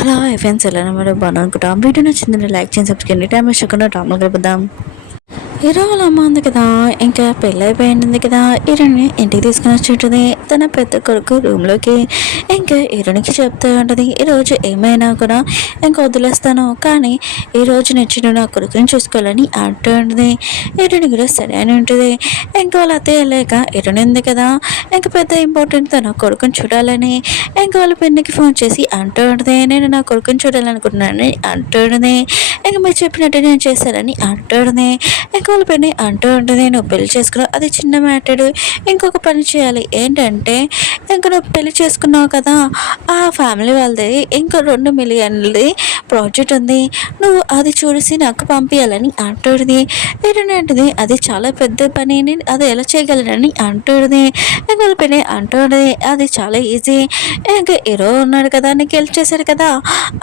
Hello friends ఎలా ఉన్నారు బాగున్నాను అనుకుంటా వీడియో నచ్చిందని లైక్ చేయండి సబ్స్క్రైబ్ టైం వేసుకుండా డ్రామాలు గడుపుదాం. హీరో వాళ్ళ అమ్మ ఉంది కదా, ఇంకా పెళ్ళి అయిపోయింది కదా, హీరోని ఇంటికి తీసుకుని వచ్చేటది తన పెద్ద కొడుకు రూమ్లోకి. ఇంకా హీరోనికి చెప్తూ ఉంటుంది, ఈరోజు ఏమైనా కూడా ఇంకా వదిలేస్తాను, కానీ ఈరోజు నుంచి నా కొడుకుని చూసుకోవాలని అంటూ ఉంటుంది. హీరోని కూడా సరే అని ఉంటుంది. ఇంకా వాళ్ళ అత్తయ్య వెళ్ళాక హీరోని ఉంది కదా, ఇంకా పెద్ద ఇంపార్టెంట్ తన కొడుకుని చూడాలని ఇంకా వాళ్ళ పెన్నికి ఫోన్ చేసి అంటూ ఉంటుంది, నేను నా కొడుకుని చూడాలనుకుంటున్నాను అంటూ ఉంటుంది. ఇంకా మీరు చెప్పినట్టు నేను చేశానని అంటూ ఉంటుంది. ఇంకా వాళ్ళ పని అంటూ ఉంటుంది, నువ్వు పెళ్లి చేసుకున్నావు అది చిన్న మ్యాటర్, ఇంకొక పని చేయాలి ఏంటంటే ఇంకా నువ్వు పెళ్లి చేసుకున్నావు కదా, ఆ ఫ్యామిలీ వాళ్ళది ఇంకా 2 మిలియన్లది ప్రాజెక్ట్ ఉంది, నువ్వు అది చూసి నాకు పంపించాలని అంటుంది. ఏంటంటే అది చాలా పెద్ద పని, అది ఎలా చేయగలనని అంటుంది. ఇంకా వాళ్ళ పని అంటుంది, అది చాలా ఈజీ, ఇంకా హీరో ఉన్నాడు కదా, నీకు హెల్ప్ చేశారు కదా,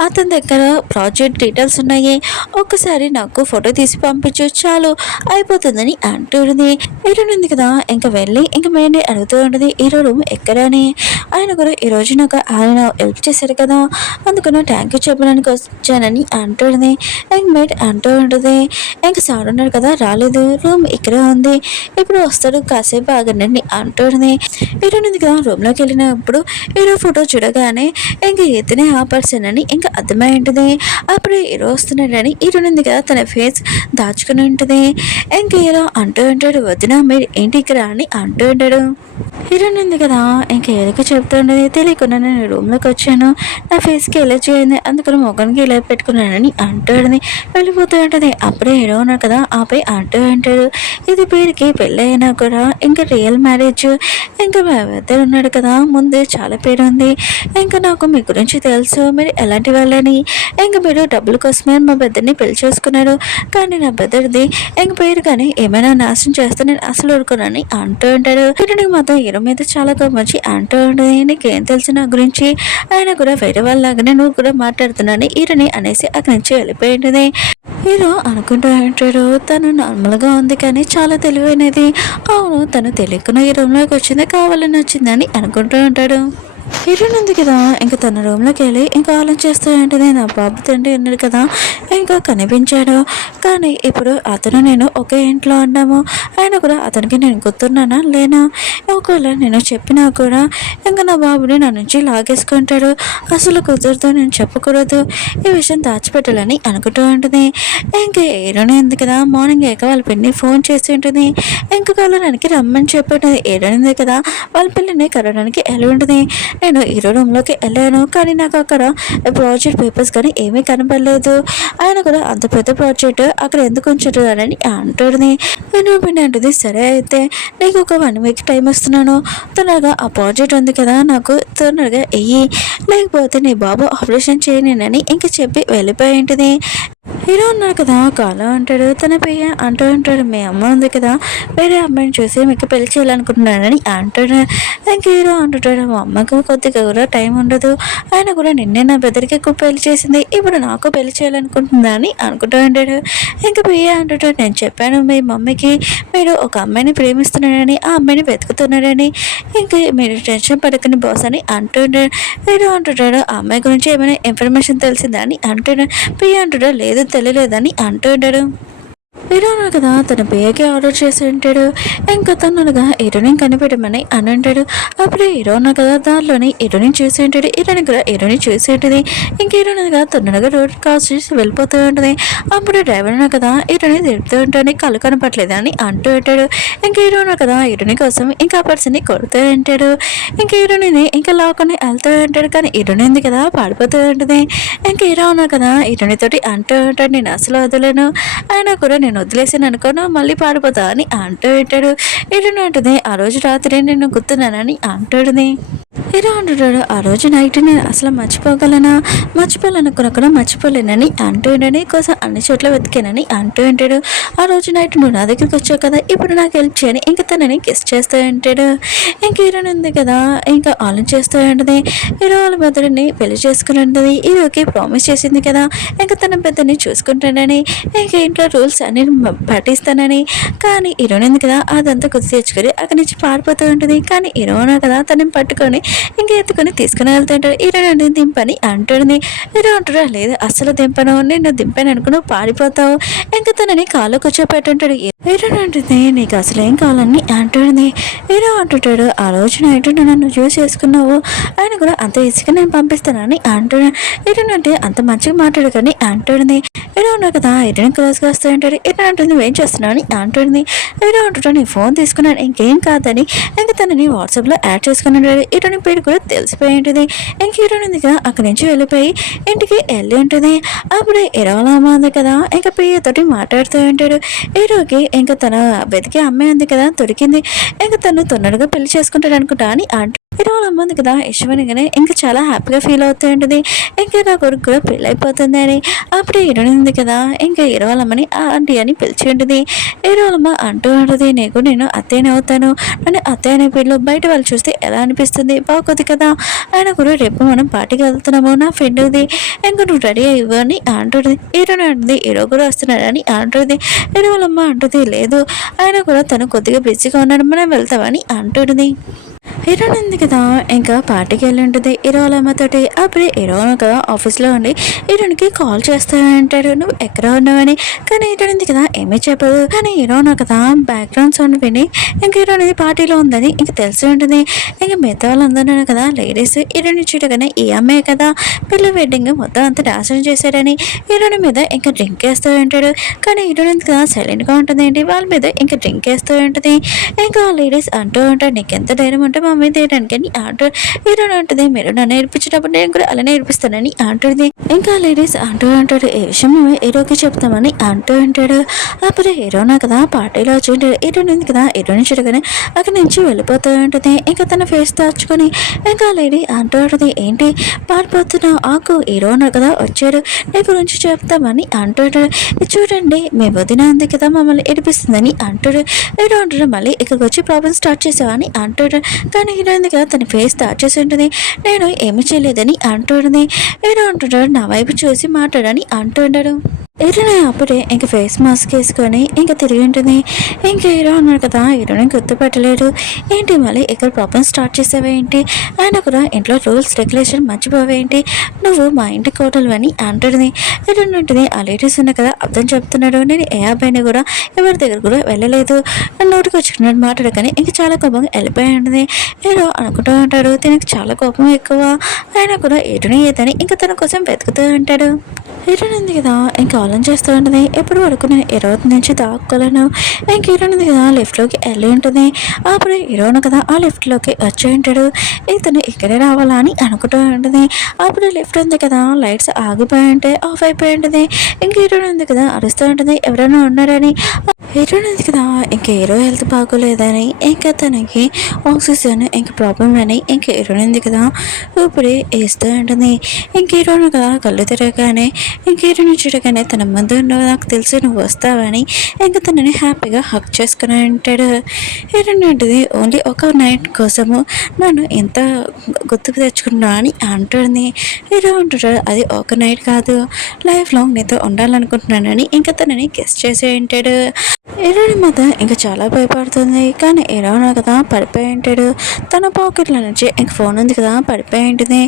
అతని దగ్గర ప్రాజెక్ట్ డీటెయిల్స్ ఉన్నాయి, ఒక్కసారి నాకు ఫోటో తీసి పంపించు చాలు అయిపోతుందని అంటుంది. హీరో ఉంది కదా, ఇంకా వెళ్ళి ఇంకా మేండి అడుగుతూ ఉంటుంది, హీరో రూమ్ ఎక్కడని. ఆయన కూడా ఈరోజు నాకు ఆయన హెల్ప్ చేశారు కదా, అందుకని థ్యాంక్ యూ చెప్పడానికి వచ్చానని అంటుంది. ఇంక మేట్ అంటూ ఉంటుంది, ఇంక సార్ ఉన్నాడు కదా రాలేదు, రూమ్ ఇక్కడే ఉంది, ఇప్పుడు వస్తాడు కాసేపు ఆగండి అంటుంది. హీరో ఉంది కదా, రూమ్లోకి వెళ్ళినప్పుడు హీరో ఫోటో చూడగానే ఇంక ఇతనే ఆ పర్సన్ అని ఇంకా అర్థమై ఉంటుంది. అప్పుడు హీరో వస్తున్నాడని హీరో ఉంది కదా తన ఫేస్ దాచుకుని ఉంటుంది. ఇంక హీరో అంటూ ఉంటాడు, వదిన మీరు ఏంటి ఇక్కడ అని అంటూ ఉంటాడు. హీరోయిన్ ఉంది కదా, ఇంకా ఏదైతే చెప్తుండేది తెలియకుండా నేను రూమ్లోకి వచ్చాను, నా ఫేస్కి ఎలర్జీ అయింది, అందుకని మొఖానికి ఇలా పెట్టుకున్నానని అంటాడని వెళ్ళిపోతూ ఉంటుంది. అప్పుడే హీరో ఉన్నాడు కదా, ఆపై అంటూ ఉంటాడు, ఇది పేరుకి పెళ్ళి అయినా కూడా ఇంకా రియల్ మ్యారేజ్, ఇంకా మేమిద్దరు ఉన్నాడు కదా, ముందే చాలా పేరు ఉంది, ఇంకా నాకు మీ గురించి తెలుసు, మీరు ఎలాంటి వాళ్ళని, ఇంకా మీరు డబ్బుల కోసమే మా పెద్దరిని పెళ్లి చేసుకున్నారు, కానీ నా పెద్దరిది ఇంక పేరు కానీ ఏమైనా నాశనం చేస్తే నేను అసలు ఊరుకోనని అంటూ ఉంటాడు. హీరోనికి మాత్రం హీరో మీద చాలా మంచి అంటూ ఉంటుంది, నీకేం తెలుసు నా గురించి, ఆయన కూడా వేరే వాళ్ళలాగానే నువ్వు కూడా మాట్లాడుతున్నాను హీరోని అనేసి అక్కడి నుంచి వెళ్ళిపోయి ఉంటుంది. హీరో అనుకుంటూ ఉంటాడు, తను నార్మల్గా ఉంది కానీ చాలా తెలివైనది, అవును తను తెలియకుండా ఈ రూమ్లోకి వచ్చింది కావాలని వచ్చిందని అనుకుంటూ ఉంటాడు. హీరోయిన్ ఉంది కదా, ఇంకా తన రూమ్లోకి వెళ్ళి ఇంకా ఆలోచిస్తూ ఉంటుంది, నా బాబు తండ్రి ఉన్నాడు కదా ఇంకా కనిపించాడు, కానీ ఇప్పుడు అతను నేను ఒకే ఇంట్లో ఉన్నాము, ఆయన కూడా అతనికి నేను గుర్తున్నానా లేనా, ఒకవేళ నేను చెప్పినా కూడా ఇంకా నా బాబుని నా నుంచి లాగేసుకుంటాడు, అసలు కుదరదు, నేను చెప్పకూడదు, ఈ విషయం దాచిపెట్టాలని అనుకుంటూ ఉంటుంది. ఇంకా హీరోయిన్ ఉంది కదా, మార్నింగ్ అయ్యాక వాళ్ళ పిన్ని ఫోన్ చేసి ఉంటుంది, ఇంకా కలవడానికి రమ్మని చెప్పి హీరోయిన్ ఉంది కదా, వాళ్ళ పిల్లని కలవడానికి వెళ్ళి ఉంటుంది. నేను హీరో రూమ్లోకి వెళ్ళాను, కానీ నాకు అక్కడ ప్రాజెక్ట్ పేపర్స్ కానీ ఏమీ కనపడలేదు, ఆయన కూడా అంత పెద్ద ప్రాజెక్ట్ అక్కడ ఎందుకు ఉంచుతారని అంటుంది. నేను అంటుంది, సరే అయితే నీకు ఒక 1 వీక్ టైం ఇస్తున్నాను, తొందరగా ఆ ప్రాజెక్ట్ ఉంది కదా నాకు తొందరగా వెయ్యి, లేకపోతే నీ బాబు ఆపరేషన్ చేయనేనని ఇంకా చెప్పి వెళ్ళిపోయి ఉంటుంది. హీరో ఉన్నారు కదా, కాలం అంటాడు, తన పెయ్య అంటూ ఉంటాడు, మీ అమ్మ ఉంది కదా వేరే అమ్మాయిని చూసి మీకు పెళ్లి చేయాలనుకుంటున్నానని అంటాడు. ఇంకా హీరో అంటుంటాడు, మా అమ్మకు కొద్దిగా కూడా టైం ఉండదు, ఆయన కూడా నిన్నే నా బెదరికి ఎక్కువ పెళ్లి చేసింది, ఇప్పుడు నాకు పెళ్లి చేయాలనుకుంటుందా అని అనుకుంటూ ఉంటాడు. ఇంకా పెయ్య అంటుంటాడు, నేను చెప్పాను మీ మమ్మీకి మీరు ఒక అమ్మాయిని ప్రేమిస్తున్నాడని, ఆ అమ్మాయిని వెతుకుతున్నాడని, ఇంకా మీరు టెన్షన్ పడకని బాస్ అని అంటుంటాడు. హీరో అంటుంటాడు, ఆ అమ్మాయి గురించి ఏమైనా ఇన్ఫర్మేషన్ తెలిసిందా అని అంటున్నాడు. పెయ్య అంటుంటాడు, లేదు తెలియలేదని అంటూ ఉంటాడు. హీరో కదా తన పేయకి ఆర్డర్ చేసి ఉంటాడు, ఇంకా తనగా హీరోని కనిపెట్టమని అని అంటాడు. అప్పుడు హీరో కదా దానిలోని హీరోని చూసి ఉంటాడు, హీరోని కూడా హీరోని చూసి ఉంటుంది. ఇంక హీరోని కదా తొందరగా రోడ్ క్రాస్ చేసి వెళ్ళిపోతూ ఉంటుంది. అప్పుడు డ్రైవర్ కదా హీరోని తిడుతూ ఉంటాడు, కళ్ళు కనపట్లేదని అంటూ ఉంటాడు. ఇంకా హీరో కదా హీరోని కోసం ఇంకా పర్సన్ని కొడుతూ ఉంటాడు. ఇంకా హీరోని ఇంకా లాక్కొని వెళ్తూ ఉంటాడు, కానీ హీరోని ఉంది కదా పాడిపోతూ ఉంటుంది. ఇంకా హీరో కదా హీరోని తోటి అంటూ ఉంటాడు, నేను అసలు వదలను, ఆయన కూడా నేను వదిలేసాను అనుకోను మళ్ళీ పాడిపోతా అని అంటూ ఉంటాడు. హీరో అంటుంది, ఆ రోజు రాత్రి నేను గుర్తున్నానని అంటాడుని. హీరో అంటుంటాడు, ఆ రోజు నైట్ నేను అసలు మర్చిపోవాలనుకున్నా కూడా మర్చిపోలేనని అంటూ ఉంటాడు, కోసం అన్ని చోట్ల వెతికానని అంటూ ఉంటాడు. ఆ రోజు నైట్ నువ్వు నా దగ్గరికి వచ్చావు కదా, ఇప్పుడు నాకు హెల్ప్ చేయని ఇంకా తనని కిస్ చేస్తూ ఉంటాడు. ఇంక హీరోని ఉంది కదా ఇంకా ఆలోచిస్తూ ఉంటుంది, హీరో వాళ్ళ మెదడుని పెళ్లి చేసుకుని ఉంటుంది, హీరోకి ప్రామిస్ చేసింది కదా ఇంకా తన పెద్దని చూసుకుంటానని, ఇంకా ఇంట్లో రూల్స్ అన్ని పాటిస్తానని, కానీ హీరోయిన్ ఉంది కదా అదంతా గుర్తు తెచ్చుకొని అక్కడి నుంచి పారిపోతూ ఉంటుంది. కానీ హీరోయిన్ కదా తనని పట్టుకొని ఇంకా ఎత్తుకొని తీసుకుని వెళ్తుంటాడు. హీరోయిన్ దింపని అంటుంది. హీరో అంటాడు, లేదు అస్సలు దింపను, నేను దింపాను అనుకో నువ్వు పారిపోతావు. ఇంకా తనని కాళ్ళు కూర్చోపెట్టుంటాడు. హీరోయిన్ అంటుంది, నీకు అసలు ఏం కావాలని అంటుంది. హీరో అంటుంటాడు, ఆ రోజు నైట్ నన్ను చూస్ చేసుకున్నావు, ఆయన కూడా అంత ఈజీగా నేను పంపిస్తానని అంటున్నాడు. హీరోయిన్ అంటే అంత మంచిగా మాట్లాడు కానీ అంటుంది. హీరో ఉన్నా కదా హీరోయిన్ క్లోజ్గా వస్తూ ఉంటాడు. హీరోయిన్ అంటుంది, నువ్వేం చేస్తున్నావు అని అంటుంది. హీరో అంటుంటాడు, నీ ఫోన్ తీసుకున్నాను ఇంకేం కాదని ఇంకా తనని వాట్సాప్లో యాడ్ చేసుకున్నాడు. హీరోయిన్ పేరు కూడా తెలిసిపోయి ఉంటుంది. ఇంక హీరోయిన్ ఉంది కదా అక్కడి నుంచి వెళ్ళిపోయి ఇంటికి వెళ్ళి ఉంటుంది. అప్పుడు హీరోలా అమ్మ ఉంది కదా ఇంకా పియ్యతోటి మాట్లాడుతూ ఉంటాడు. హీరోకి ఇంకా తన వెతికే అమ్మాయి ఉంది కదా దొరికింది. ఇంకా తను తొందరగా పెళ్లి చేసుకుంటాడు అనుకుంటా అని హీరో అమ్మ ఉంది కదా యశ్వనిగానే ఇంకా చాలా హ్యాపీగా ఫీల్ అవుతూ ఉంటుంది. ఇంకా నా కొడుకు కూడా పెళ్ళి అయిపోతుంది అని. అప్పుడు హీరోయిన్ ఉంది కదా ఇంకా హీరో వాళ్ళమ్మని ఆంటీ అని పిలిచి ఉంటుంది. హీరో వాళ్ళమ్మ అంటూ ఉంటుంది, నేను అత్తయ్యని అవుతాను, నన్ను అత్తయ్య అనే పిల్లలు బయట వాళ్ళు చూస్తే ఎలా అనిపిస్తుంది, బాగోదు కదా, ఆయన కూడా రేపు మనం పార్టీకి వెళ్తున్నాము, నా ఫ్రెండ్ ఉంది, ఇంకా నువ్వు రెడీ అయ్యవు అని అంటుంది. హీరోని అంటుంది, హీరో కూడా వస్తున్నాడని అంటుంది. హీరో వాళ్ళమ్మ అంటుంది, లేదు ఆయన కూడా తను కొద్దిగా బిజీగా ఉన్నాడు, మనం వెళ్తామని అంటుంది. హీరోయిన్ ఉంది కదా ఇంకా పార్టీకి వెళ్ళి ఉంటుంది హీరో వాళ్ళ అమ్మతోటి. అప్పుడే హీరో కదా ఆఫీస్లో ఉండి హీరోయిన్కి కాల్ చేస్తా అంటాడు, నువ్వు ఎక్కడ ఉన్నావని. కానీ హీరోయిన్ ఉంది కదా ఏమీ చెప్పదు. కానీ హీరో కదా బ్యాక్గ్రౌండ్ సౌండ్ విని ఇంకా హీరోయిన్ ఇది పార్టీలో ఉందని ఇంక తెలిసి ఉంటుంది. ఇంకా మిగతా వాళ్ళందరూ కదా లేడీస్ హీరోయిన్ చూడగానే ఈ అమ్మాయి కదా పిల్ల వెడ్డింగ్ మొత్తం అంతా నాశనం చేశాడని హీరోయిన్ మీద ఇంకా డ్రింక్ వేస్తూ ఉంటాడు. కానీ హీరోయిన్ కదా సైలెంట్గా ఉంటుంది ఏంటి, వాళ్ళ మీద ఇంకా డ్రింక్ వేస్తూ ఉంటుంది. ఇంకా లేడీస్ అంటూ ఉంటాడు, నీకు ఎంత ధైర్యం ఉంటే మా మీద వేయడానికి అని అంటూ హీరోయిన్ ఉంటుంది, మీరు నన్ను నేర్పించేటప్పుడు నేను కూడా అలా నేర్పిస్తానని అంటుంది. ఇంకా లేడీస్ అంటూ ఉంటాడు, ఏ విషయం హీరోకి చెప్తామని అంటూ ఉంటాడు. అప్పుడు హీరోనా కదా పార్టీలో వచ్చి ఉంటాడు. హీరోయిన్ ఉంది కదా హీరోయిన్ చూడగానే అక్కడి నుంచి వెళ్ళిపోతూ ఉంటుంది. ఇంకా తన ఫేస్ దాచుకొని ఇంకా లేడీ అంటూ ఉంటుంది, ఏంటి పారిపోతున్నావు, ఆకు హీరోనా కదా వచ్చాడు, నీ గురించి చెప్తామని అంటుంటాడు. చూడండి మీ వదిన ఉంది కదా మమ్మల్ని ఏడిపిస్తుందని అంటాడు. హీరో అంటాడు, మళ్ళీ ఇక్కడికి వచ్చి ప్రాబ్లమ్ స్టార్ట్ చేసావని అంటాడు. కానీ హీరోయిన్ కదా తన ఫేస్ దాచేసి ఉంటుంది, నేను ఏమి చేయలేదని అంటుంది. హీరో అంటుంటాడు, నా వైపు చూసి మాట్లాడని అంటుంటాడు. హీరోయిన్ అప్పుడే ఇంక ఫేస్ మాస్క్ వేసుకొని ఇంకా తిరిగి ఉంటుంది. ఇంకా హీరో అన్నాడు కదా హీరోయిన్ గుర్తుపట్టలేడు. ఏంటి మళ్ళీ ఇక్కడ ప్రాబ్లమ్ స్టార్ట్ చేసావేంటి, ఆయన కూడా ఇంట్లో రూల్స్ రెగ్యులేషన్ మర్చిపోవేంటి, నువ్వు మా ఇంటి కోటలు అని అంటుంది. హీరోయిన్ ఉంటుంది, ఆ లేడీస్ ఉన్నాయి కదా అర్థం చెప్తున్నాడు, నేను ఏ అబ్బాయిని కూడా ఎవరి దగ్గర కూడా వెళ్ళలేదు, నోటికి వచ్చినట్టు మాట్లాడగానే ఇంక చాలా కోపంగా వెళ్ళిపోయి ఉంటుంది. హీరో అనుకుంటూ ఉంటాడు, దీనికి చాలా కోపం ఎక్కువ, ఆయన కూడా హీరోని ఏదని ఇంకా తన కోసం వెతుకుతూ ఉంటాడు. హీరోయిన్ ఉంది కదా ఇంకా ఆలోచన చేస్తూ ఉంటుంది, ఎప్పుడు వరకు నేను ఇరవై నుంచి దాక్కోలేను. ఇంక హీరోయిన్ ఉంది కదా లిఫ్ట్లోకి వెళ్ళి ఉంటుంది. అప్పుడు హీరోయిన్ కదా ఆ లిఫ్ట్లోకి వచ్చి ఉంటాడు. ఇతను ఇక్కడే రావాలా అని అనుకుంటూ ఉంటుంది. అప్పుడు లిఫ్ట్ ఉంది కదా లైట్స్ ఆగిపోయి ఉంటాయి, ఆఫ్ అయిపోయి ఉంటుంది. ఇంక హీరోయిన్ ఉంది కదా అరుస్తూ ఉంటుంది, ఎవరైనా ఉన్నారని. హీరోయిన్ ఉంది కదా ఇంక హీరో హెల్త్ బాగోలేదని ఇంకా తనకి ఆక్సిజన్ ఇంక ప్రాబ్లం అని ఇంక హీరోయిన్ ఉంది కదా ఇప్పుడు వేస్తూ ఉంటుంది. ఇంక హీరోయిన్ కదా కళ్ళు తిరగగానే ఇంక హీరోయిన్ చూడగానే తన ముందు నాకు తెలుసు నువ్వు వస్తావని ఇంకా తనని హ్యాపీగా హక్ చేసుకుని ఉంటాడు. హీరోయిన్ ఉంటుంది, ఓన్లీ ఒక నైట్ కోసము నన్ను ఎంత గుర్తుకు తెచ్చుకున్నా అని అంటుంది. హీరో అంటాడు, అది ఒక నైట్ కాదు, లైఫ్ లాంగ్ నీతో ఉండాలనుకుంటున్నానని ఇంకా తనని గెస్ట్ చేసి ఉంటాడు. హీరోయిన్ మాత్రం ఇంకా చాలా భయపడుతుంది. కానీ హీరోయిన్ కదా పడిపోయి ఉంటాడు. తన పాకెట్లో నుంచి ఇంక ఫోన్ ఉంది కదా పడిపోయి ఉంటుంది.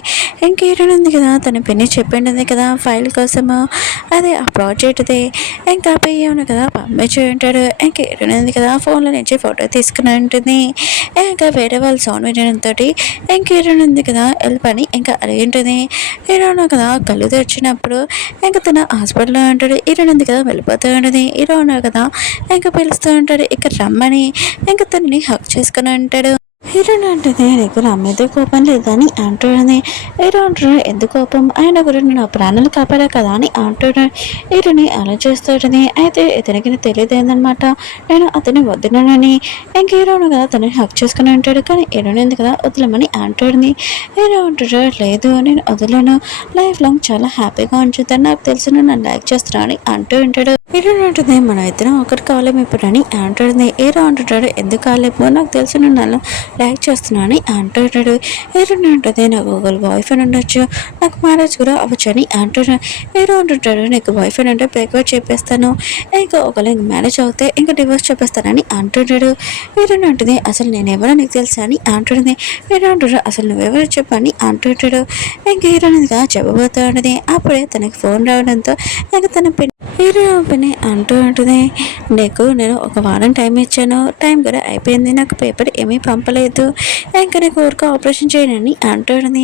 ఇంక హీరోయిన్ ఉంది కదా తన పిన్ని చెప్పింటుంది కదా ఫైల్ కోసము, అదే ఆ ప్రాజెక్ట్ది. ఇంకా పియ్యను కదా పంపించి ఉంటాడు. ఇంక హీరోయిన్ ఉంది కదా ఫోన్లో నుంచి ఫోటో తీసుకుని ఉంటుంది. ఇంకా వేరే వాళ్ళ సౌండ్ వినడంతో ఇంక హీరోయిన్ ఉంది కదా వెళ్ళిపని ఇంకా అడిగి ఉంటుంది. హీరోయిన్ కదా కళ్ళు తెచ్చినప్పుడు ఇంకా తన హాస్పిటల్లో ఉంటాడు. హీరోయిన్ ఉంది కదా వెళ్ళిపోతూ ఉంటుంది. హీరోయిన్ కదా ఇంకా పిలుస్తూ ఉంటాడు ఇక్కడ రమ్మని. ఇంకా తనని హక్ చేసుకుని ఉంటాడు. హీరోయిన్ అంటుంది, నీకు నా మీద కోపం లేదని అంటుంది. హీరో అంటున్నాడు, ఎందుకు కోపం, ఆయన కూడా నా ప్రాణాలు కాపాడా కదా అని అంటున్నాడు. హీరోని అలా చేస్తుంటుంది. అయితే ఇతనికి తెలియదు ఏందనమాట, నేను అతన్ని వద్దునని. ఇంక హీరోను కదా తనని హక్ చేసుకుని ఉంటాడు. కానీ హీరోని ఎందుకు కదా వదలమని అంటుంది. హీరో అంటాడు, లేదు నేను వదలను, లైఫ్ లాంగ్ చాలా హ్యాపీగా ఉంచుతాను, నాకు తెలుసు నన్ను లైక్ చేస్తున్నాను అని అంటూ ఉంటాడు. హీరో అంటుంది మనం ఇద్దరం ఒకటి కాలేము ఇప్పుడు అని అంటాడు. హీరో అంటుంటాడు ఎందుకు కాలేము నాకు తెలుసు నువ్వు నన్ను లైక్ చేస్తున్నా అని అంటాడు. హీరో అంటుంది నాకు ఒక బాయ్ ఫ్రెండ్ ఉండొచ్చు నాకు మ్యారేజ్ కూడా అవ్వచ్చు అని అంటాడు. హీరో అంటుంటాడు నీకు బాయ్ ఫ్రెండ్ అంటే బ్రేక్అవుట్ చెప్పేస్తాను ఇంకా ఒకవేళ మ్యారేజ్ అవుతే ఇంకా డివోర్స్ చెప్పేస్తానని అంటుంటాడు. హీరో అంటుంది అసలు నేను ఎవరో నీకు తెలుసా అని అంటుంది. హీరో అంటాడు అసలు నువ్వెవరో చెప్పని అంటుంటాడు. ఇంకా హీరో అనేది చెప్పబోతా ఉంటుంది. అప్పుడే తనకి ఫోన్ రావడంతో ఇంకా తన హీరో పిన్ని అంటూ ఉంటుంది నీకు నేను ఒక వారం టైం ఇచ్చాను టైం కూడా అయిపోయింది నాకు పేపర్ ఏమీ పంపలేదు ఇంకా నీకు ఊరికి ఆపరేషన్ చేయనని అంటూ ఉంటుంది.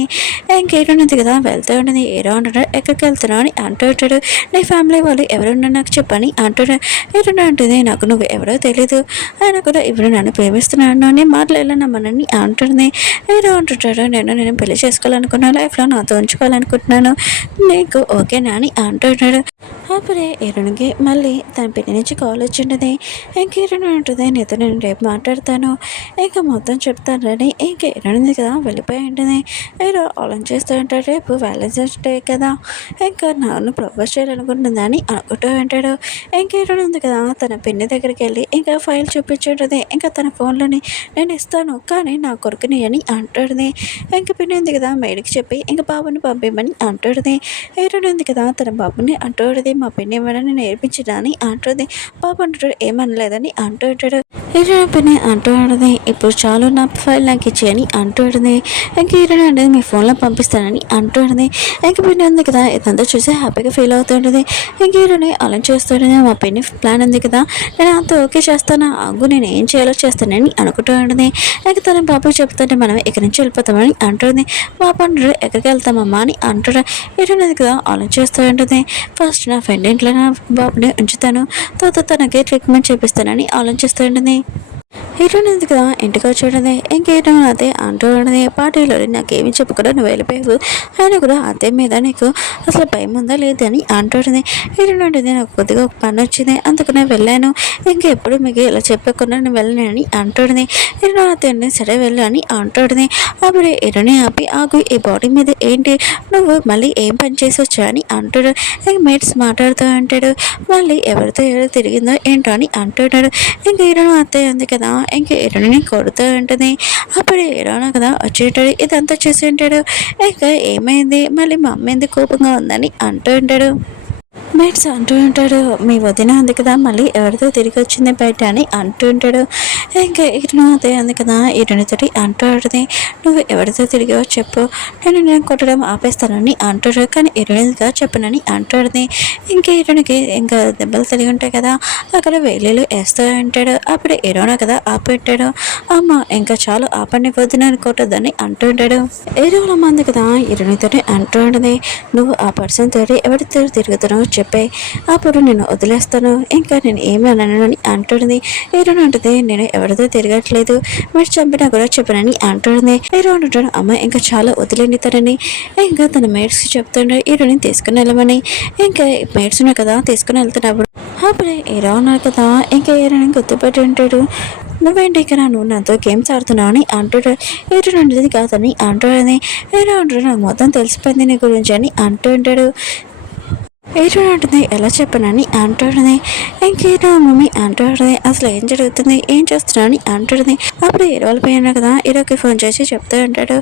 ఇంకేటో ఉంది కదా వెళ్తూ ఉంటుంది. ఏరో అంటాడు ఎక్కడికి వెళ్తున్నావు అని అంటూ ఉంటాడు. నీ ఫ్యామిలీ వాళ్ళు ఎవరున్నా నాకు చెప్పని అంటాడు. ఏదో ఉంటుంది నాకు నువ్వు ఎవరో తెలీదు ఆయన కూడా ఇప్పుడు నన్ను ప్రేమిస్తున్నాను అని మాట్లాడాలన్నమ్మనని అంటుంది. ఏదో అంటుంటాడు నేను పెళ్లి చేసుకోవాలనుకున్నాను లైఫ్లో నాతో ఉంచుకోవాలనుకుంటున్నాను నీకు ఓకేనా అని అంటుంటాడు. అప్పుడే ఎరుణ్కి మళ్ళీ తన పిన్ని నుంచి కాల్ వచ్చిండది. ఇంక ఎరుణ్ ఉంటుంది నీతో నేను రేపు మాట్లాడతాను ఇంకా మొత్తం చెప్తానని ఇంక ఎరుణింది కదా వెళ్ళిపోయి ఉంటుంది. ఏదో ఆలోచన చేస్తూ ఉంటాడు రేపు వ్యాలంటైన్స్ డే కదా ఇంకా నన్ను ప్రపోజ్ చేయాలనుకుంటుందని అనుకుంటూ ఉంటాడు. ఇంక ఎరుణ్ ఉంది కదా తన పిన్ని దగ్గరికి వెళ్ళి ఇంకా ఫైల్ చూపించుంటుంది. ఇంకా తన ఫోన్లోని నేను ఇస్తాను కానీ నా కొడుకుని అని అంటుంది. ఇంక పిన్ని ఉంది కదా మేడికి చెప్పి ఇంకా బాబుని పంపించమని అంటుంది. ఎరుణ్ ఉంది కదా తన బాబుని అంటుంది మా పిన్ని ఏమైనా నేర్పించడా అని అంటుంది. పాప అంటాడు ఏమనలేదని అంటూ ఉంటాడు. హీరోయిన్ పిన్ని అంటూ ఉంటుంది ఇప్పుడు చాలు నా ఫైల్ నాకు ఇచ్చేయని అంటూ ఉంటుంది. ఇంక హీరోయిన్ అనేది మీ ఫోన్లో పంపిస్తానని అంటూ ఉంటుంది. ఇంక పిన్ని ఉంది కదా ఇదంతా చూసి హ్యాపీగా ఫీల్ అవుతూ ఉంటుంది. ఇంక హీరోని అలా చేస్తుంటుంది మా పిన్ని ప్లాన్ ఉంది కదా నేను అంత ఓకే చేస్తాను అగ్గు నేను ఏం చేయాలో చేస్తానని అనుకుంటూ ఉంటుంది. ఇంక తన బాబు చెప్తుంటే మనం ఇక్కడి నుంచి వెళ్ళిపోతామని అంటుంది. బాబు అంటాడు ఎక్కడికి వెళ్తామమ్మా అని అంటాడు. హీరోయిన్ ఉంది కదా అలా చేస్తూ ఉంటుంది. ఫస్ట్ నా ఫ్రెండ్ ఇంట్లో నా బాబుని ఉంచుతాను తర్వాత తనకి ట్రీట్మెంట్ చేపిస్తానని ఆలోచిస్తూ ఉంటుంది. హీరోయిన్ ఉంది కదా ఇంటికి వచ్చి ఇంకేటో అదే అంటూ ఉన్నది పార్టీలో నాకేమి చెప్పకుండా నువ్వు వెళ్ళిపోయావు ఆయన కూడా అదే మీద నీకు అసలు భయం ఉందా లేదని అంటుంది. హీరోయిన్ ఉంటుంది నాకు కొద్దిగా ఒక పని వచ్చింది అందుకనే వెళ్ళాను ఇంకెప్పుడు మీకు ఇలా చెప్పకుండా నేను వెళ్ళనని అంటుంది. హీరోయిన్ అతన్ని సరే వెళ్ళు అని అంటుంది. అప్పుడు హీరోయిన్ ఆపి ఆగు ఈ బాడీ మీద ఏంటి నువ్వు మళ్ళీ ఏం పని చేసి వచ్చా అని అంటాడు. ఇంక మేట్స్ మాట్లాడుతూ అంటాడు మళ్ళీ ఎవరితో ఎవరు తిరిగిందో ఏంటో అని అంటున్నాడు. ఇంక హీరోయిన్ అత్తయ్య ఉంది కదా ఇంక హీరోని కొడుతూ ఉంటుంది. అప్పుడు హీరోనా కదా వచ్చేటాడు ఇదంతా చేసి ఉంటాడు. ఇంకా ఏమైంది మళ్ళీ మా అమ్మ ఎందుకు కోపంగా ఉందని అంటూ ఉంటాడు. మేట్స్ అంటూ ఉంటాడు మీ వదిన ఉంది కదా మళ్ళీ ఎవరితో తిరిగి వచ్చింది బయట అని అంటూ ఉంటాడు. ఇంకా ఇరును అదే ఉంది కదా ఇరునితోటి అంటూ ఉంటుంది నువ్వు ఎవరితో తిరిగావో చెప్పు నేను కొట్టడం ఆపేస్తానని అంటాడు. కానీ ఇరునిగా చెప్పనని అంటుంది. ఇంకా ఇరునికి ఇంకా దెబ్బలు తిరిగి ఉంటాయి కదా అక్కడ వేలీలు వేస్తూ ఉంటాడు. అప్పుడు ఇరోనా కదా ఆపెట్టాడు. అమ్మ ఇంకా చాలు ఆపండి వదిన కొట్టద్దని అంటూ ఉంటాడు. ఏరోల మంది కదా ఇరునితోటి అంటూ ఉంటుంది నువ్వు ఆ పర్సన్ తోటి ఎవరితో తిరుగుతున్నావు చెప్పే అప్పుడు నేను వదిలేస్తాను ఇంకా నేను ఏమి అనను అని అంటుంది. హీరోని అంటుంది నేను ఎవరితో తిరగట్లేదు మీరు చంపినా కూడా చెప్పనని అంటుంది. హీరో అంటాడు అమ్మ ఇంకా చాలా వదిలేనితారని ఇంకా తన మేట్స్ చెప్తుండే హీరోని తీసుకుని వెళ్ళమని. ఇంకా మేట్స్ ఉన్నాయి కదా తీసుకుని వెళ్తున్నప్పుడు అప్పుడే హీరో ఉన్నారు కదా ఇంకా హీరోని గుర్తుపెట్టి ఉంటాడు. నువ్వేంటి ఇక్కడ నువ్వు నాతో గేమ్స్ ఆడుతున్నావు అని అంటాడు. హీరో అంటుంది కాదని అంటాడని. హీరో అంటాడు నాకు మొత్తం తెలిసిపోయింది నీ గురించి అని అంటూ ఉంటాడు. హీరో అంటుంది ఎలా చెప్పనని అంటుంది. ఇంకేదో మమ్మీ అంటుంది అసలు ఏం జరుగుతుంది ఏం చేస్తున్నావు అని అంటుంది. అప్పుడు హీరో వాళ్ళు పోయినా కదా హీరోకి ఫోన్ చేసి చెప్తూ ఉంటాడు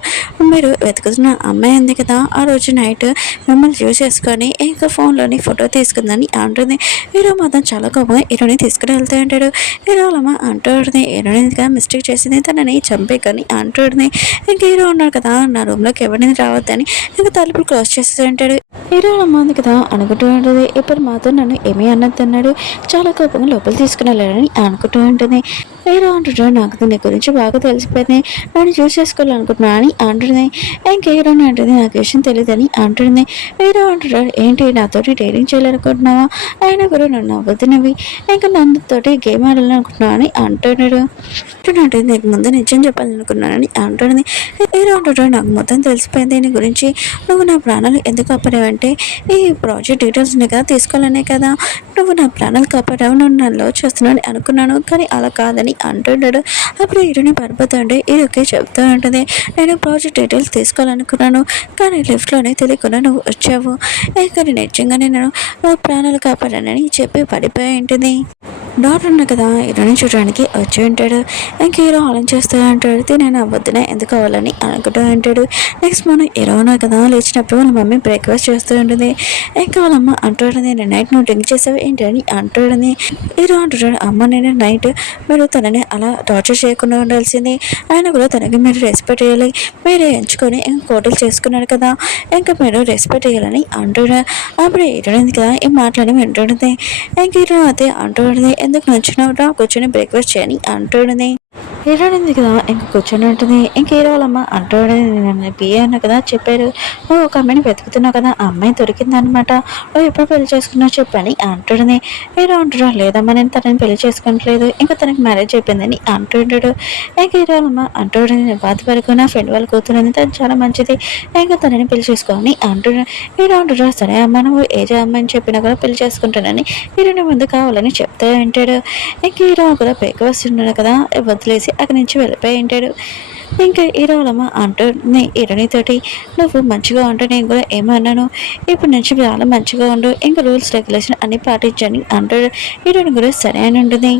మీరు వెతుకుతున్న అమ్మాయి ఉంది కదా ఆ రోజు నైట్ మిమ్మల్ని యూజ్ చేసుకొని ఇంకా ఫోన్లోని ఫోటో తీసుకుందని అంటుంది. హీరో మాత్రం చాలా కోపంగా హీరోని తీసుకుని వెళ్తూ ఉంటాడు. హీరో వాళ్ళమ్మ అంటుంది హీరోనిగా మిస్టేక్ చేసింది తనని చంపేకని అంటుంది. ఇంకా హీరో ఉన్నాడు కదా నా రూమ్లోకి ఎవరిని రావద్దని ఇంకా తలుపులు క్లోజ్ చేస్తూ ఉంటాడు. హీరో వాళ్ళమ్మ ఉంది కదా అనుకుంటూ ఉంటుంది ఇప్పుడు మాతో నన్ను ఏమీ అన్నదన్నాడు చాలా కోపంగా లోపల తీసుకుని వెళ్ళాడని అనుకుంటూ ఉంటుంది. హీరో అంటాడు నాకు నీ గురించి బాగా తెలిసిపోయింది నన్ను చూస్ చేసుకోవాలనుకుంటున్నా అని అంటుంది. ఇంకా హీరోని అంటుంది నాకు విషయం తెలియదని అంటుంది. హీరో అంటాడు ఏంటి నాతోటి డేటింగ్ చేయాలనుకుంటున్నావా అయినా కూడా నన్ను అవ్వదునవి ఇంకా నన్నుతోటి గేమ్ ఆడాలనుకుంటున్నావు అని అంటున్నాడు. అంటే నీకు ముందు నిజం చెప్పాలనుకున్నానని అంటుంది. హీరో అంటాడు నాకు మొత్తం తెలిసిపోయింది నీ గురించి నువ్వు నా ప్రాణాలు ఎందుకు అప్పనేవంటే ఈ ప్రాజెక్ట్ డీటెయిల్స్ ఉన్నాయి కదా, తీసుకోవాలనే కదా నువ్వు నా ప్రాణాలు కాపాడావు, నువ్వు నన్ను చేస్తున్నాను అనుకున్నాను, కానీ అలా కాదని అంటుంటాడు. అప్పుడు హీరోని పడిపోతాంటే హీరోకి చెప్తూ ఉంటుంది, నేను ప్రాజెక్ట్ డీటెయిల్స్ తీసుకోవాలనుకున్నాను, కానీ లిఫ్ట్లోనే తెలియకుండా నువ్వు వచ్చావు, కానీ నిజంగానే నేను ప్రాణాలు కాపాడానని చెప్పి పడిపోయి ఉంటుంది. డాక్టర్ ఉన్నా కదా హీరోని చూడడానికి వచ్చి ఉంటాడు. ఇంక హీరో ఆలోచిస్తూ ఉంటాడు, నేను అవ్వద్దునే ఎందుకు అవ్వాలని అనుకుంటూ ఉంటాడు. నెక్స్ట్ మనం హీరో ఉన్నా కదా లేచినప్పుడు వాళ్ళ మమ్మీ బ్రేక్ఫాస్ట్ చేస్తూ ఉంటుంది. ఇంకా వాళ్ళ అమ్మ అంటుంటుంది, నేను నైట్ నువ్వు డ్రింక్ చేసావు ఏంటి అని అంటుంటుంది. హీరో అంటుంటాడు, అమ్మ నేను నైట్ మీరు తనని అలా టార్చర్ చేయకుండా ఉండాల్సింది, ఆయన కూడా తనకి మీరు రెస్పెక్ట్ చేయాలి, మీరు ఎంచుకొని ఇంక హోటల్ చేసుకున్నారు కదా, ఇంకా మీరు రెస్పెక్ట్ చేయాలని అంటున్నారు. అప్పుడు హీరో కదా ఈ మాటలని వింటుంటుంది. ఇంక హీరో అయితే అంటుంటుంది, ఎందుకు నచ్చినవురా కూర్చొని బ్రేక్ఫాస్ట్ చేయని అంటుంటుంది. హీరోయిన్ కదా ఇంక కూర్చొని ఉంటుంది. ఇంక హీరో వాళ్ళమ్మ అంటుండే, నేను బిఏ అన్నా కదా చెప్పారు, నువ్వు ఒక అమ్మాయిని వెతుకుతున్నావు కదా, ఆ అమ్మాయి దొరికిందనమాట, నువ్వు ఎప్పుడు పెళ్లి చేసుకున్నావు చెప్పని అంటుండే. హీరో అంటున్నా, లేదమ్మా నేను తనని పెళ్లి చేసుకోవట్లేదు, ఇంకా తనకి మ్యారేజ్ అయిపోయిందని అంటుంటాడు. ఇంక హీరో వాళ్ళమ్మ అంటుండే, నేను బాధ వరకు నా ఫ్రెండ్ వాళ్ళు కూతురుంది, తను చాలా మంచిది, ఇంకా తనని పెళ్లి చేసుకోవాలని అంటున్నాడు. హీరో అంటున్నా, సరే అమ్మ నువ్వు ఏజ్ అమ్మాయిని చెప్పినా కూడా పెళ్లి చేసుకుంటానని హీరోని ముందు కావాలని చెప్తూ ఉంటాడు. ఇంక హీరో కూడా బ్రేక్ఫాస్ట్ ఉన్నాడు కదా వదిలేసి అక్కడి నుంచి వెళ్ళిపోయి ఉంటాడు. ఇంకా హీరో వాళ్ళమ్మ అంటుంది హీరోనితోటి, నువ్వు మంచిగా ఉంటే నేను కూడా ఏమన్నాను, ఇప్పుడు నుంచి చాలా మంచిగా ఉండు, ఇంకా రూల్స్ రెగ్యులేషన్ అన్ని పాటించని అంటాడు. హీరోని కూడా సరే అని ఉంటుంది.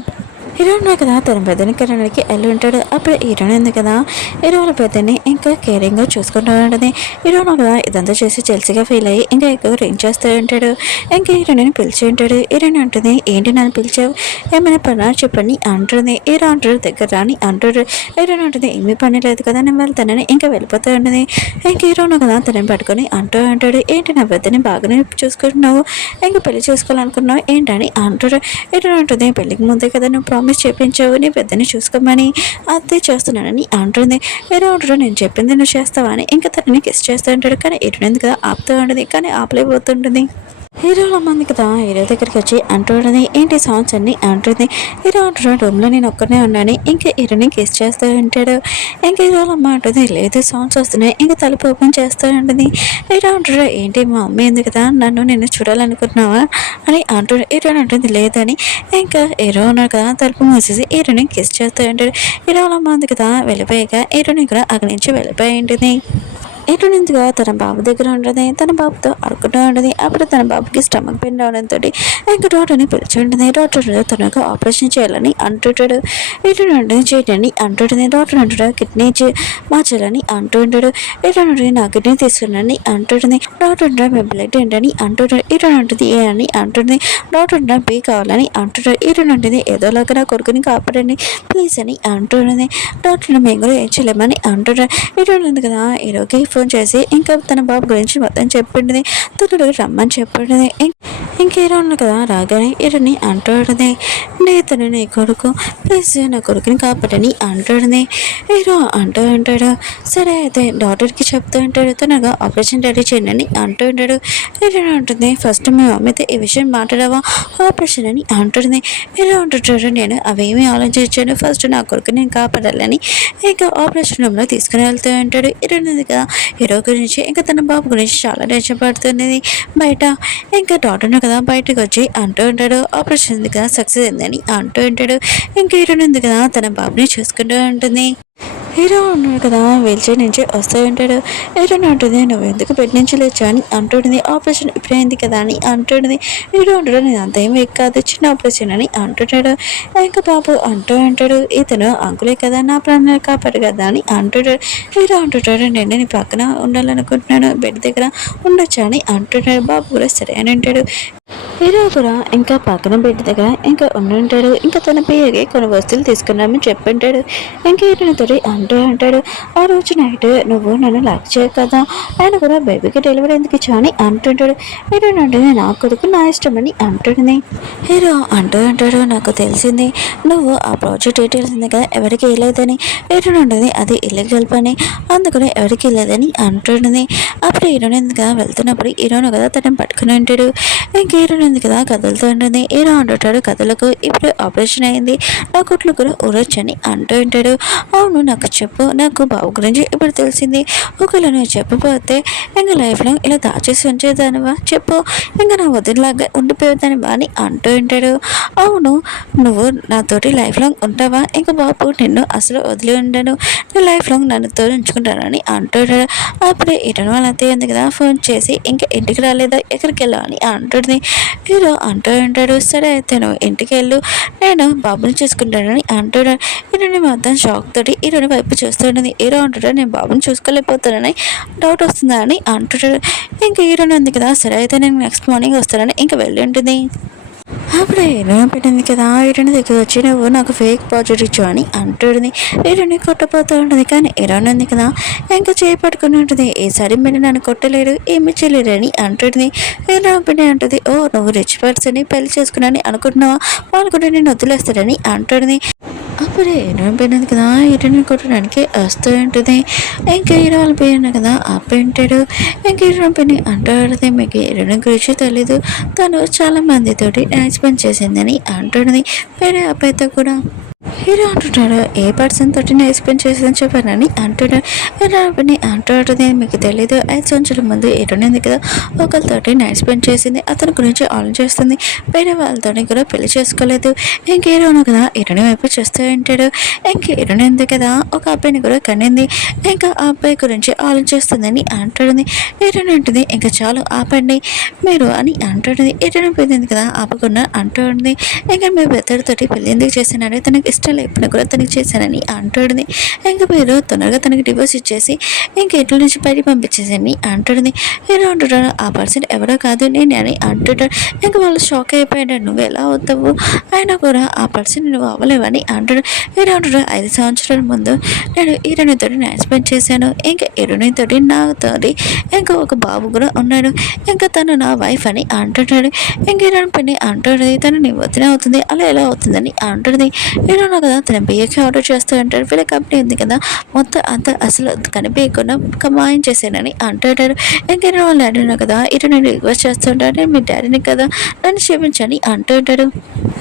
హీరో ఉన్నా కదా తన పెద్దని కిరణానికి వెళ్ళి ఉంటాడు. అప్పుడు హీరోయిన్ ఉంది కదా హీరో వాళ్ళ పెద్దని ఇంకా కేరింగ్గా చూసుకుంటూ ఉంటుంది. హీరోను కదా ఇదంతా చేసి చెల్సిగా ఫీల్ అయ్యి ఇంకా ఎక్కువ రింగ్ చేస్తూ ఉంటాడు. ఇంకా హీరోని పిలిచి ఉంటాడు. హీరోయిన్ ఉంటుంది, ఏంటి నన్ను పిలిచావు, ఏమైనా పని చెప్పండి అంటుంది. హీరో అంటాడు, దగ్గర రాని అంటాడు. హీరోయిన్ ఉంటుంది, ఏమీ పని లేదు కదా నేను వెళ్తానని ఇంకా వెళ్ళిపోతూ ఉంటుంది. ఇంక హీరోను కదా తనని పట్టుకొని అంటూ ఉంటాడు, ఏంటి నా పెద్దని బాగానే చూసుకుంటున్నావు, ఇంకా పెళ్లి చేసుకోవాలనుకున్నావు ఏంటని అంటాడు. హీరోయిన్ ఉంటుంది, పెళ్లికి ముందే కదా నువ్వు ప్రామిస్ చేయించావు నీ పెద్దని చూసుకోమని, అదే చేస్తున్నానని అంటుంది. హీరో అంటాడు, నేను చెప్పింది నువ్వు చేస్తావా అని ఇంకా తనని కిస్ చేస్తూ ఉంటాడు. కానీ హీరోయిన్ కదా ఆపుతూ ఉంటుంది, కానీ ఆపలేకపోతుంటుంది. హీరోల మంది కదా హీరో దగ్గరికి వచ్చి అంటుంటుంది, ఏంటి సాంగ్స్ అన్ని అంటుంది. హీరో అంటున్నాడు, రూమ్లో నేను ఒక్కనే ఉన్నాను, ఇంకా హీరోని కిస్ చేస్తూ ఉంటాడు. ఇంకా హీరోల అమ్మ అంటుంది, లేదు సాంగ్స్ వస్తున్నాయి, ఇంకా తలుపు ఓపెన్ చేస్తూ ఉంటుంది. హీరో అంటాడు, ఏంటి మా అమ్మ ఉంది కదా నిన్ను చూడాలనుకుంటున్నావా అని అంటాడు. హీరోని అంటుంది, లేదని ఇంకా హీరో ఉన్నాడు కదా తలుపు మూసేసి హీరోని కిస్ చేస్తూ ఉంటాడు. హీరోల అమ్మ ఉంది కదా వెళ్ళిపోయాక హీరోని కూడా అక్కడి నుంచి వెళ్ళిపోయి ఉంటుంది. ఎటునిందిగా తన బాబు దగ్గర ఉంటుంది, తన బాబుతో ఆడుకుంటూ ఉంటుంది. అప్పుడు తన బాబుకి స్టమక్ పెయిన్ రావడంతో ఇంకా డాక్టర్ని పిలిచి ఉంటుంది. డాక్టర్ తనకు ఆపరేషన్ చేయాలని అంటుంటాడు. ఇటు నుండి చేయటని అంటుంటుంది. డాక్టర్ అంటాడు, కిడ్నీ మార్చాలని అంటుంటాడు. ఇటు నుండి నా కిడ్నీ తీసుకున్నాని అంటుంటుంది. డాక్టర్ అంటే మీ బ్లడ్ ఏంటని అంటుంటాడు. ఇటు ఉంటుంది ఏ అని అంటుంది. డాక్టర్ అంటే బీ కావాలని అంటుంటాడు. ఇటు నుండి ఏదోలాగా నా కొడుకుని కాపాడండి ప్లీజ్ అని అంటుంటుంది. డాక్టర్ మేము కూడా ఏం చేయలేమని అంటుంటాడు. ఇటు ఉంది కదా ఈరోజు ఫోన్ చేసి ఇంకా తన బాబు గురించి మొత్తం చెప్పింది, తను రమ్మని చెప్పింది. ఇంకేరో ఉన్నా కదా రాగానే ఇరని అంటాడుది, నేతను నీ కొడుకు ప్లీజ్ నా కొడుకుని కాపాడని అంటాడుది. హీరో అంటూ ఉంటాడు, సరే అయితే డాక్టర్కి చెప్తూ ఉంటాడు, తనగా ఆపరేషన్ రెడీ చేయండి అని అంటూ ఉంటాడు. హీరో ఉంటుంది, ఫస్ట్ మీ మమ్మీతో ఈ విషయం మాట్లాడవా ఆపరేషన్ అని అంటుంది. హీరో అంటుంటాడు, నేను అవేమీ ఆలోచించాను, ఫస్ట్ నా కొడుకు నేను కాపాడాలని ఇంకా ఆపరేషన్ రూమ్లో తీసుకుని వెళ్తూ ఉంటాడు. హీరోనిది కదా హీరో గురించి ఇంకా తన బాబు గురించి చాలా టెన్షన్ పడుతున్నది. బయట ఇంకా డాక్టర్ కదా బయటకు వచ్చి అంటూ ఉంటాడు, ఆపరేషన్ కదా సక్సెస్ అయిందని అంటూ ఉంటాడు. ఇంకా హీరోయిన్ కదా తన బాబుని చూసుకుంటూ ఉంటుంది. హీరో ఉన్నాడు కదా వీల్చైర్ నుంచి వస్తూ ఉంటాడు. హీరోని అంటుంది, నువ్వు ఎందుకు బెడ్ నుంచి లేచా అని అంటుంటుంది. ఆపరేషన్ ఇప్పుడైంది కదా అని అంటుంటుంది. హీరో అంటాడు, నేను అంత ఏం కాదు చిన్న ఆపరేషన్ అని అంటుంటాడు. ఇంకా బాబు అంటూ ఉంటాడు, ఇతను అంకులే కదా నా ప్రాణాలు కాపాడు కదా అని అంటుంటాడు. హీరో అంటుంటాడు, నేను నీ పక్కన ఉండాలనుకుంటున్నాను, బెడ్ దగ్గర ఉండొచ్చా అని అంటుంటాడు. బాబు కూడా సరే అని అంటాడు. హీరో కూడా ఇంకా పక్కన బెడ్ దగ్గర ఇంకా ఉండుంటాడు. ఇంకా తన పేరుకి కొన్ని వస్తువులు తీసుకున్నామని చెప్పుంటాడు. ఇంకా హీరోనితో అంటూ అంటాడు, ఆ రోజు నైట్ నువ్వు నన్ను లాక్ చేయ కదా, ఆయన కూడా బేబీకి డెలివరీ ఎందుకు ఇచ్చా అని అంటుంటాడు. హీరోని అంటే నా కొడుకు నా ఇష్టమని అంటుంది. హీరో అంటూ అంటాడు, నాకు తెలిసింది నువ్వు ఆ ప్రాజెక్ట్ డీటెయిల్స్ ఉంది కదా ఎవరికి వెళ్ళలేదని. హీరోని ఉంటుంది, అది ఇల్లీగల్ పని అందుకని ఎవరికి వెళ్ళలేదని అంటుంది. అప్పుడు హీరోని ఎందుకు వెళ్తున్నప్పుడు హీరోను కదా తనని పట్టుకుని ఉంటాడు. ఇంకా హీరోని ఉంది కదా కదులుతూ ఉంటుంది. హీరో అంటుంటాడు కథలకు ఇప్పుడు ఆపరేషన్ అయింది, నా కుట్లు కూడా ఊరొచ్చని అంటూ ఉంటాడు. అవును నాకు చెప్పు, నాకు బాబు గురించి ఇప్పుడు తెలిసింది, ఒకవేళ నువ్వు చెప్పబోతే ఇంకా లైఫ్లో ఇలా దాచేసి ఉంచేదానివా చెప్పు, ఇంకా నా వదినలాగా ఉండిపోయేదానివా అని అంటూ ఉంటాడు. అవును నువ్వు నాతోటి లైఫ్ లాంగ్ ఉంటావా, ఇంకా బాబు నిన్ను అసలు వదిలి ఉండను, నీ లైఫ్ లాంగ్ నన్ను తోడించుకుంటానని అంటాడు. అప్పుడే ఇటన్ వాళ్ళ అత్తయ్య ఉంది కదా ఫోన్ చేసి ఇంకా ఇంటికి రాలేదా ఎక్కడికి వెళ్ళాలని అంటుంది. హీరో అంటూ ఉంటాడు సరే అయితే నువ్వు ఇంటికి వెళ్ళు, నేను బాబుని చూసుకుంటానని అంటాడు. హీరోని మొత్తం షాక్ తోటి హీరోని వైపు చూస్తూ ఉంటుంది. హీరో అంటాడు నేను బాబుని చూసుకోలేకపోతానని డౌట్ వస్తుందా అని అంటాడు. ఇంకా హీరోని ఉంది కదా సరే అయితే నేను నెక్స్ట్ మార్నింగ్ వస్తానని ఇంకా వెళ్ళి ఉంటుంది. అప్పుడే హీరోయిన్ పెట్టింది కదా హీరోయిన్ దగ్గర వచ్చి నువ్వు నాకు ఫేక్ పాజిటివ్ ఇచ్చు అని అంటుంది. హీరోయిన్ కొట్టపోతూ ఉంటుంది కానీ హీరోయిన్ ఉంది కదా ఇంకా చేపట్టుకుని ఉంటుంది. ఈసారి మీరు నన్ను కొట్టలేరు ఏమి చేయలేరు అని అంటుంది. హీరోయిన్ పెట్టి అంటుంది ఓ నువ్వు రిచ్ పర్సన్ని పెళ్లి చేసుకున్నాని అనుకుంటున్నావా, వాళ్ళు కూడా నేను వదిలేస్తారని అంటుంది. అప్పుడే హీరోయిన్ పోయినది కదా హీరోయిన్ కొట్టడానికి వస్తూ ఉంటుంది. ఇంకా హీరో వాళ్ళ పోయినా కదా అబ్బాయి ఉంటాడు. ఇంకా హీరోయిన్ పని అంటాడుతుంది మీకు హీరోయిన్ గురించి తెలీదు, తను చాలా మందితోటి టైం స్పెండ్ చేసిందని అంటుంది. వేరే అబ్బాయితో కూడా హీరో అంటుంటాడు ఏ పర్సన్ తోటి ఎక్స్ప్లెయిన్ చేసిందని చెప్పానని అంటాడు. హీరోని అంటాడుతుంది మీకు తెలీదు 5 సంవత్సరాల ముందు హీరోయిన్ కదా ఒకరితోటి నైట్ స్పెండ్ చేసింది, అతని గురించి ఆలోచిస్తుంది, వేరే వాళ్ళతో కూడా పెళ్లి చేసుకోలేదు. ఇంక హీరోను కదా హీరోని వైపు చూస్తూ ఉంటాడు. ఇంక హీరోయిన్ ఉంది కదా ఒక అబ్బాయిని కూడా కనింది, ఇంకా ఆ అబ్బాయి గురించి ఆలోచిస్తుందని అంటాడుంది. హీరోయిన్ ఉంటుంది ఇంకా చాలు ఆపండి మీరు అని అంటాడుంది. హీరోయిన్ పోయింది కదా ఆపకుండా అంటుంది ఇంకా మీ పెద్దడితోటి పెళ్లి ఎందుకు చేసినాడు, తనకి ఇష్టం లేకపోయినా కూడా తనకి చేశానని అంటాడుంది. ఇంకా మీరు తొందరగా తనకి డివోర్స్ ఇచ్చేసి ఇంకా ఇంట్లో నుంచి బయట పంపించేసని అంటాడుంది. హీరో అంటుంటాడు ఆ పర్సన్ ఎవరో కాదు నేను అని అంటుంటాడు. ఇంకా వాళ్ళు షాక్ అయిపోయాడు నువ్వు ఎలా అవుతావు, అయినా కూడా ఆ పర్సన్ నువ్వు అవ్వలేవని అంటాడు. హీరో అంటాడు 5 సంవత్సరాల ముందు నేను హీరోయిన్తో నైట్ స్పెండ్ చేశాను, ఇంకా హీరోయిన్తో నాతోటి ఇంకా ఒక బాబు కూడా ఉన్నాడు, ఇంకా తను నా వైఫ్ అని అంటుంటాడు. ఇంక హీరోయిన్ పని అంటాడు తను నీ వదిన అవుతుంది అలా ఎలా అవుతుందని అంటుంది. హీరోలో కదా తన బియ్యకి ఆర్డర్ చేస్తూ ఉంటాడు. వీళ్ళ కంపెనీ ఉంది కదా మొత్తం అంతా అసలు కనిపించకుండా కమాయం చేశానని అంటాడు. ఇంకా హీరో వాళ్ళ డాడీని కదా ఇటు నేను రిక్వెస్ట్ చేస్తుంటాడు నేను మీ డాడీని కదా నన్ను క్షమించని అంటుంటాడు.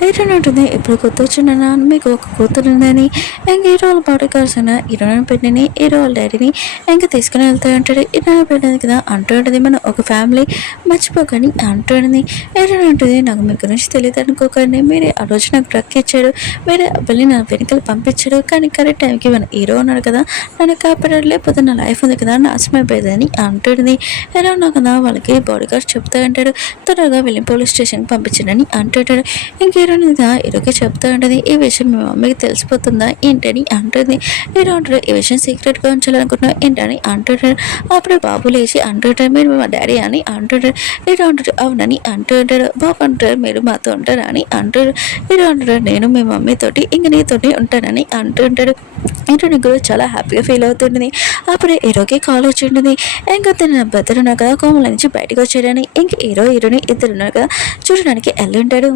హీరో ఉంటుంది ఇప్పుడు గుర్తొచ్చున్నా మీకు ఒక కూతురు ఉందని. ఇంకా హీరో వాళ్ళ బాడీ కార్డ్స్ ఉన్న హీరోయిన్ పెట్టిని హీరో వాళ్ళ డాడీని ఇంకా తీసుకుని వెళ్తూ ఉంటాడు. హీరోయిన్ పెట్టింది కదా అంటూ ఉంటుంది మనం ఒక ఫ్యామిలీ మర్చిపోకని అంటుంది. హీరోయిన్ ఉంటుంది నాకు మీ గురించి తెలియదు అనుకోకండి, మీరే ఆ రోజు నాకు డ్రగ్ ఇచ్చాడు, వేరే అబ్బాయిని నా వెనుకలు పంపించాడు, కానీ కరెక్ట్ టైంకి మన హీరో ఉన్నాడు కదా నన్ను కాపాడాడు, లేకపోతే నా లైఫ్ ఉంది కదా నాశనం అయిపోయేదని అంటుంది. హీరో ఉన్నా కదా వాళ్ళకి బాడీ గార్డ్ చెప్తూ ఉంటాడు త్వరగా వెళ్ళి పోలీస్ స్టేషన్కి పంపించడని అంటుంటాడు. ఇంక హీరోని హీరోకి చెప్తూ ఉంటుంది ఈ విషయం మీ మమ్మీకి తెలిసిపోతుందా ఏంటని అంటుంది. హీరో అంటాడు ఈ విషయం సీక్రెట్గా ఉంచాలనుకుంటున్నావు ఏంటని అంటుంటాడు. అప్పుడు బాబు లేచి అంటుంటాడు మీరు మా డాడీ అని అంటుంటాడు. హీరో అంటాడు అవునని అంటుంటాడు. బాబు అంటాడు మీరు మాతో ఉంటారా అని అంటాడు. హీరో అంటాడు నేను మీ మమ్మీతోటి ఇంక నీతోటి ఉంటానని అంటుంటాడు. హీరోని కూడా చాలా హ్యాపీగా ఫీల్ అవుతుంటుంది. అప్పుడే హీరోకి కాల్ వచ్చి ఉంటుంది ఇంకా తన బ్రదర్ ఉన్నారు కదా కోమల నుంచి బయటకు వచ్చాడని. ఇంక హీరోని ఇద్దరు ఉన్నారు కదా చూడడానికి వెళ్ళి ఉంటాడు.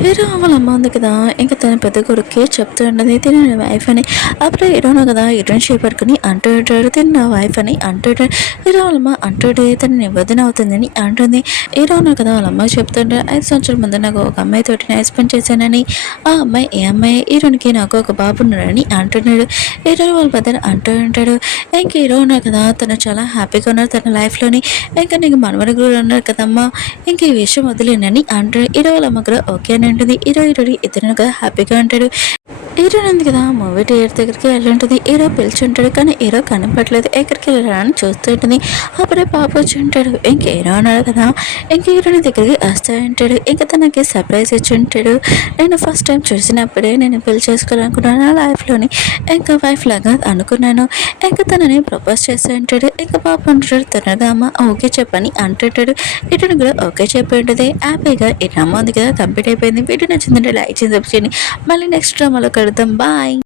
హీరో వాళ్ళ అమ్మ ఉంది కదా ఇంకా తన పెద్ద కొడుక్కి చెప్తూ ఉండదు తిన నా వైఫ్ అని. అప్పుడు హీరోను కదా హీరోని చేపట్టుకుని అంటూ ఉంటాడు తిన నా వైఫ్ అని అంటుంటాడు. హీరో వాళ్ళమ్మ అంటుంటే తనని వదిన అవుతుందని అంటుంది. హీరోను కదా వాళ్ళ అమ్మ చెప్తుంటాడు 5 సంవత్సరాల ముందు నాకు ఒక అమ్మాయితోటి నైట్ స్పెండ్ చేశానని, ఆ అమ్మాయి ఏ అమ్మాయి హీరోనికి నాకు ఒక బాబు ఉన్నాడని అంటున్నాడు. హీరో వాళ్ళ బ్రదర్ అంటూ ఉంటాడు ఇంక హీరో ఉన్నారు కదా తను చాలా హ్యాపీగా ఉన్నారు తన లైఫ్లోని, ఇంకా నీకు మనవడు కూడా ఉన్నారు కదమ్మా ఇంక ఈ విషయం వదిలేనని అంటాడు. హీరో వాళ్ళ అమ్మ కూడా ఓకే అని ఉంటుంది. హీరో ఇద్దరు కదా హ్యాపీగా ఉంటాడు. హీరో ఉంది కదా మూవీ థియేటర్ దగ్గరికి వెళ్ళి ఉంటుంది. హీరో పిలిచుంటాడు కానీ హీరో కనపడలేదు, ఎక్కడికి వెళ్ళాలని చూస్తూ ఉంటుంది. అప్పుడే పాప వచ్చి ఉంటాడు. ఇంక హీరో అన్నాడు కదా ఇంక హీరోని దగ్గరికి వస్తూ ఉంటాడు. ఇంకా తనకి సర్ప్రైజ్ ఇచ్చి ఉంటాడు. నేను ఫస్ట్ టైం చూసినప్పుడే నేను పెళ్లి చేసుకోవాలనుకున్నాను నా లైఫ్లోని ఇంకా వైఫ్ లాగా అనుకున్నాను. ఇంకా తనని ప్రపోజ్ చేస్తూ ఉంటాడు. ఇంకా పాప అంటాడు తొందరగా అమ్మ ఓకే చెప్పని అంటుంటాడు. హీరోని కూడా ఓకే చెప్పి ఉంటుంది. హ్యాపీగా ఈ డ్రామా ఉంది కదా కంప్లీట్ అయిపోయింది. వీడియో నచ్చిందంటే లైక్ చేసి మళ్ళీ నెక్స్ట్ డ్రామాలో కడతాం. బాయ్.